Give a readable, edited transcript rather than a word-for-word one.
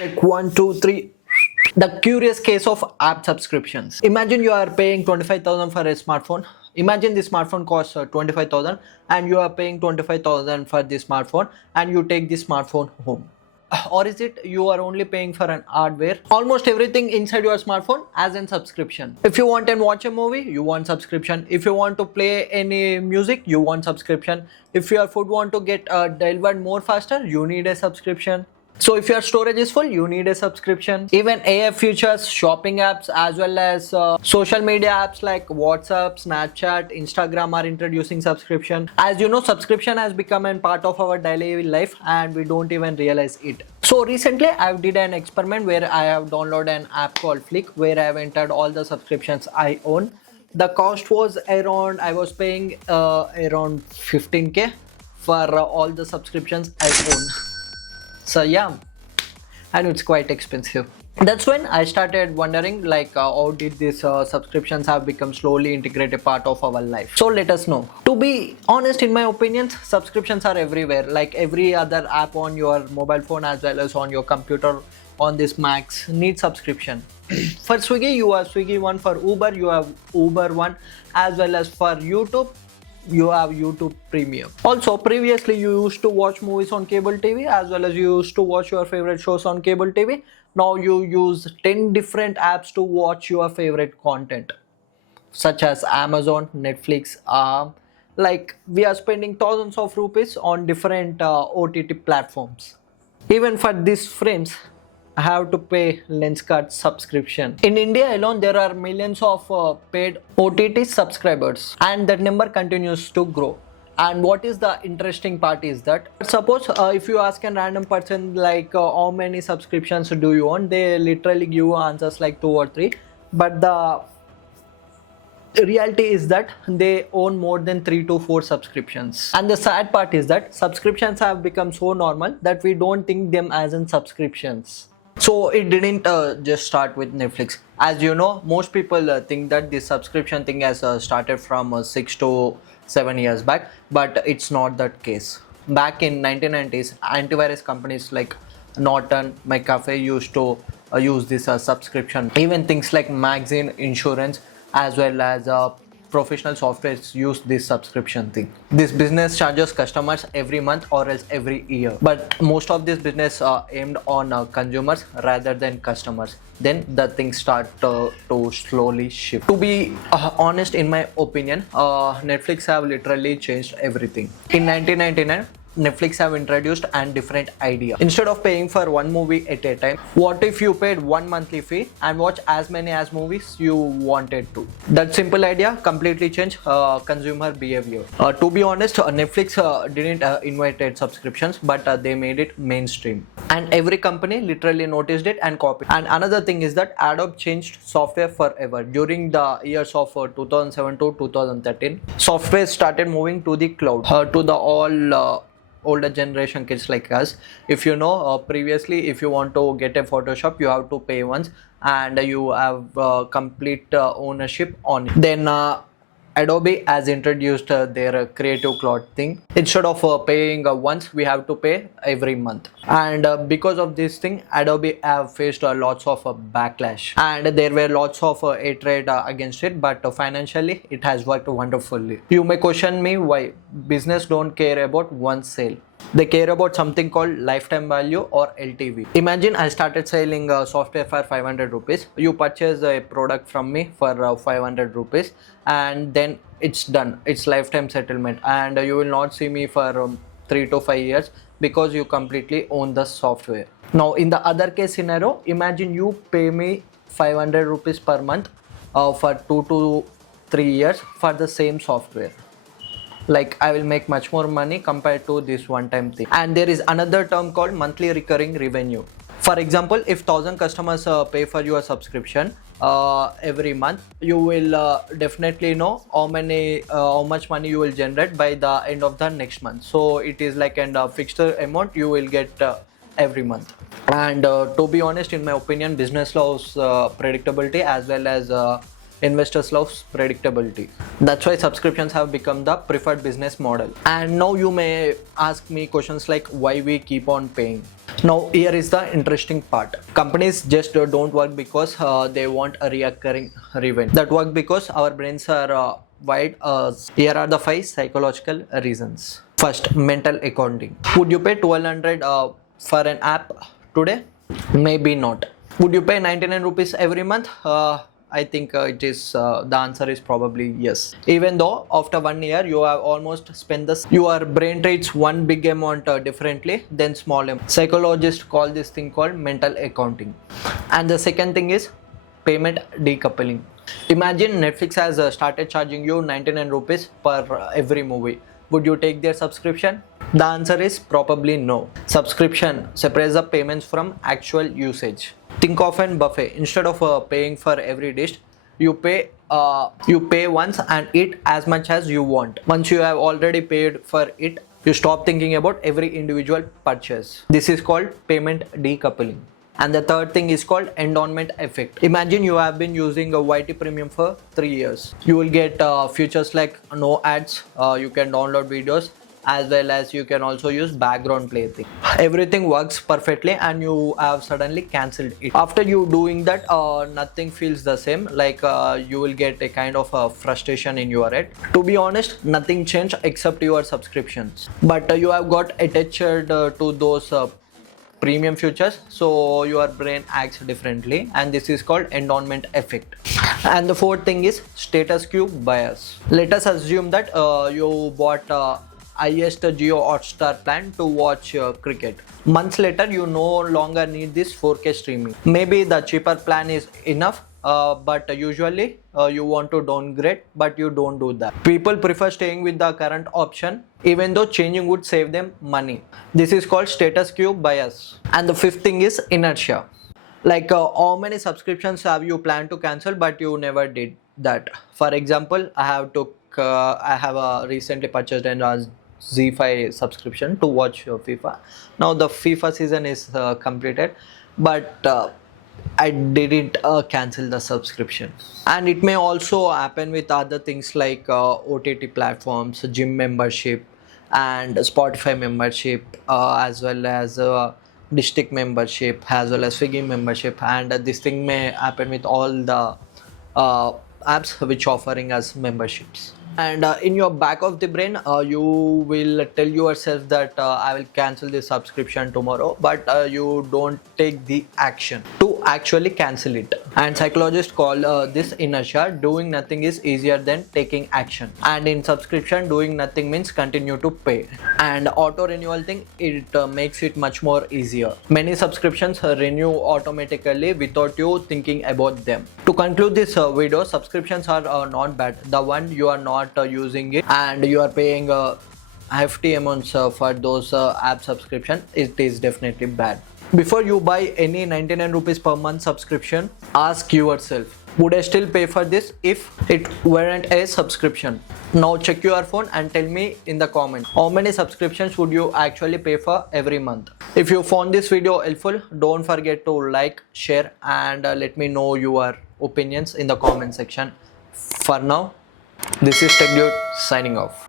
Check 1, 2, 3. The curious case of app subscriptions. Imagine you are paying 25,000 for a smartphone. Imagine the smartphone costs 25,000 and you are paying 25,000 for the smartphone and you take the smartphone home. Or is it you are only paying for an hardware? Almost everything inside your smartphone as in subscription. If you want to watch a movie, you want subscription. If you want to play any music, you want subscription. If your food want to get delivered more faster, you need a subscription. So if your storage is full, you need a subscription. Even AI features, shopping apps, as well as social media apps like WhatsApp, Snapchat, Instagram are introducing subscription. As you know, subscription has become a part of our daily life and we don't even realize it. So recently I did an experiment where I have downloaded an app called Flick, where I have entered all the subscriptions I own. The cost was around, I was paying around 15k for all the subscriptions I own. So yeah, and it's quite expensive. That's when I started wondering like how did these subscriptions have become slowly integrated part of our life. So let us know. To be honest, in my opinion, subscriptions are everywhere, like every other app on your mobile phone as well as on your computer on this Macs need subscription. For Swiggy, you have Swiggy one. For Uber, you have Uber one, as well as for YouTube you have YouTube Premium. Also, previously you used to watch movies on cable TV as well as you used to watch your favorite shows on cable TV. Now you use 10 different apps to watch your favorite content, such as Amazon, Netflix. Like we are spending thousands of rupees on different OTT platforms. Even for these frames, I have to pay Lenskart subscription. In India alone, there are millions of paid OTT subscribers and that number continues to grow. And what is the interesting part is that suppose if you ask a random person like how many subscriptions do you own, they literally give you answers like 2 or 3. But the reality is that they own more than 3 to 4 subscriptions. And the sad part is that subscriptions have become so normal that we don't think them as in subscriptions. So it didn't just start with Netflix. As you know, most people think that this subscription thing has started from 6 to 7 years back, but it's not that case. Back in 1990s, antivirus companies like Norton, McAfee used to use this subscription. Even things like magazine, insurance, as well as professional softwares use this subscription thing. This business charges customers every month or else every year, but most of this business are aimed on consumers rather than customers. Then the things start to slowly shift. To be honest, in my opinion, Netflix have literally changed everything. In 1999, Netflix have introduced a different idea. Instead of paying for one movie at a time, what if you paid one monthly fee and watch as many as movies you wanted to? That simple idea completely changed consumer behavior. To be honest, Netflix didn't invite subscriptions, but they made it mainstream. And every company literally noticed it and copied. And another thing is that Adobe changed software forever. During the years of 2007 to 2013, software started moving to the cloud, to the all older generation kids like us. If you know, previously if you want to get a Photoshop, you have to pay once and you have complete ownership on it. Then Adobe has introduced their creative cloud thing. Instead of paying once, we have to pay every month. And because of this thing, Adobe have faced lots of backlash and there were lots of hatred against it, but financially it has worked wonderfully. You may question me why business don't care about one sale. They care about something called lifetime value or LTV. Imagine I started selling software for 500 rupees. You purchase a product from me for 500 rupees and then it's done. It's lifetime settlement and you will not see me for 3 to 5 years because you completely own the software. Now in the other case scenario, imagine you pay me 500 rupees per month for 2 to 3 years for the same software. Like I will make much more money compared to this one-time thing. And there is another term called monthly recurring revenue. For example, if 1000 customers pay for your subscription every month, you will definitely know how much money you will generate by the end of the next month. So it is like a fixed amount you will get every month. And to be honest, in my opinion, business loves predictability as well as investors love predictability. That's why subscriptions have become the preferred business model. And now you may ask me questions like why we keep on paying. Now here is the interesting part. Companies just don't work because they want a recurring revenue. That work because our brains are wired. Here are the 5 psychological reasons. First, mental accounting. Would you pay 1200 for an app today? Maybe not. Would you pay 99 rupees every month? I think it is the answer is probably yes. Even though after 1 year you have almost spent this, your brain treats one big amount differently than small amount. Psychologists call this thing called mental accounting. And the second thing is payment decoupling. Imagine Netflix has started charging you 99 rupees per every movie. Would you take their subscription? The answer is probably no. Subscription separates the payments from actual usage. Think of an buffet. Instead of paying for every dish, you pay once and eat as much as you want. Once you have already paid for it, you stop thinking about every individual purchase. This is called payment decoupling. And the third thing is called endowment effect. Imagine you have been using a YT premium for 3 years. You will get features like no ads, you can download videos, as well as you can also use background play thing. Everything works perfectly and you have suddenly cancelled it. After you doing that, nothing feels the same. Like you will get a kind of frustration in your head. To be honest, nothing changed except your subscriptions, but you have got attached to those premium features, so your brain acts differently, and this is called endowment effect. And the fourth thing is status quo bias. Let us assume that you bought highest Geo Hotstar plan to watch cricket. Months later, you no longer need this 4K streaming. Maybe the cheaper plan is enough, but usually you want to downgrade, but you don't do that. People prefer staying with the current option even though changing would save them money. This is called status quo bias. And the fifth thing is inertia. Like how many subscriptions have you planned to cancel but you never did that? For example, I have recently purchased an Z5 subscription to watch FIFA. Now the FIFA season is completed, but I didn't cancel the subscription. And it may also happen with other things like OTT platforms, gym membership, and Spotify membership, as well as district membership, as well as Swiggy membership. And this thing may happen with all the apps which offering us memberships. And in your back of the brain, you will tell yourself that I will cancel this subscription tomorrow, but you don't take the action to actually cancel it. And psychologists call this inertia. Doing nothing is easier than taking action, and in subscription, doing nothing means continue to pay. And auto renewal thing, it makes it much more easier. Many subscriptions renew automatically without you thinking about them. To conclude this video, subscriptions are not bad. The one you are not using it and you are paying hefty amounts for those app subscription, it is definitely bad. Before you buy any 99 rupees per month subscription, ask yourself, would I still pay for this if it weren't a subscription? Now check your phone and tell me in the comments, how many subscriptions would you actually pay for every month? If you found this video helpful, don't forget to like, share, and let me know your opinions in the comment section. For now, this is Tech Dude signing off.